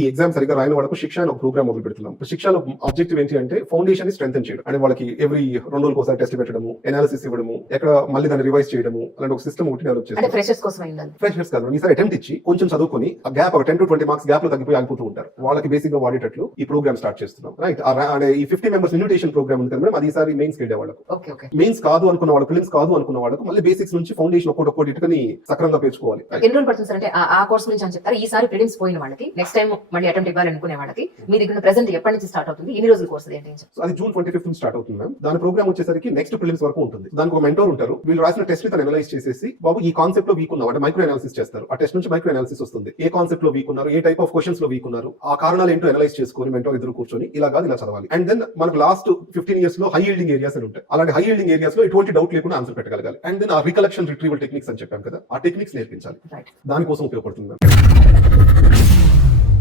ఈ ఎగ్జామ్ సరిగ్గా రాయని వాళ్ళకు శిక్ష అని ఒక ప్రోగ్రామ్ మొదలు పెడుతున్నాం. శిక్షలో ఆబ్జెక్టివ్ ఏంటి అంటే ఫౌండేషన్ ని స్ట్రెంథెన్ చేయడం. అంటే వాళ్ళకి ఎవ్రీ 2 రోజులకు ఒకసారి టెస్ట్ పెట్టడము, ఎనాలిసిస్ ఇవ్వడము, ఎక్కడ మళ్ళీ దాన్ని రివైజ్ చేయడము, అలాంటి ఒక సిస్టమ్ ఒకటి డెవలప్ చేస్తాం. ఫ్రెషర్స్ కోసం ఉండాలి. ఫ్రెషర్స్ కాదు, ఈసారి అటెంప్ట్ ఇచ్చి కొంచెం చదువుకొని ఆ గ్యాప్ ఒక 10 to 20 మార్క్స్ గ్యాప్ లో తగ్గిపోయి ఆగిపోతూ ఉంటారు. వాళ్ళకి బేసిక్ గా వాడేటట్లు ఈ ప్రోగ్రామ్ స్టార్ట్ చేస్తున్నాం. రైట్, ఈ 50 మెంబర్స్ ఇన్విటేషన్ ప్రోగ్రామ్ ఉంది కదా మేడం, అది ఈసారి మెయిన్స్ కి వెళ్ళే వాళ్ళకు, మెయిన్స్ కాదు అనుకున్న వాళ్ళు, ప్రిలిమ్స్ కాదు అనుకున్న వాళ్ళకు మళ్ళీ బేసిక్స్ నుంచి ఫౌండేషన్ ఒక్కొక్కటి ఇటుకని సక్రంగా పేర్చుకోవాలి. ఎన్ని రోజులు పడుతుంది సార్? అంటే ఆ కోర్స్ గురించి అని చెప్తారు. ఈసారి ప్రిలిమ్స్ పోయిన వాళ్ళకి నెక్స్ట్ టైం మళ్ళీ అటెంప్ట్ ఇవ్వాలనుకునే వాళ్ళకి మీ దగ్గర ప్రెసెంట్ ఎప్పటి నుంచి స్టార్ట్ అవుతుంది? ఎన్ని రోజుల కోర్స్ ఏంటి? అది June 25 స్టార్ట్ అవుతుంది మ్యామ్. దాని ప్రోగ్రామ్ వచ్చేసరికి నెక్స్ట్ ప్రిలిమ్స్ వరకు ఉంటుంది. దానికి ఒక మెంటోర్ ఉంటారు. వీళ్ళు రాసిన టెస్ట్ ని తను అనలైజ్ చేసేసి, బాబు ఈ కాన్సెప్ట్ లో వీక్ ఉన్నావు అంటే మైక్రో అనాలిసిస్ చేస్తారు. ఆ టెస్ట్ నుంచి మైక్రో అనాలిసిస్ వస్తుంది. ఏ కాన్సెప్ట్ లో వీక్ ఉన్నారు, ఏ టైప్ ఆఫ్ క్వశ్చన్స్ లో వీక్ ఉన్నారు, ఆ కారణాలు ఏంటో అనలైజ్ చేసుకొని మెంటోర్ ఇద్దరు కూర్చొని ఇలా కాదు ఇలా చదవాలి. అండ్ దెన్ మనకు లాస్ట్ 15 years లో హై యీల్డింగ్ ఏరియాస్ అని ఉంటాయి. అలాంటి హై యీల్డింగ్ ఏరియాస్ లో ఎటువంటి డౌట్ లేకుండా ఆన్సర్ పెట్టగలగాలి. అండ్ దెన్ ఆ రికలెక్షన్ రిట్రీవల్ టెక్నిక్స్ అని చెప్పాం కదా, ఆ టెక్నిక్స్ నేర్పించాలి. దానికోసం ఉపయోగపడుతుంది.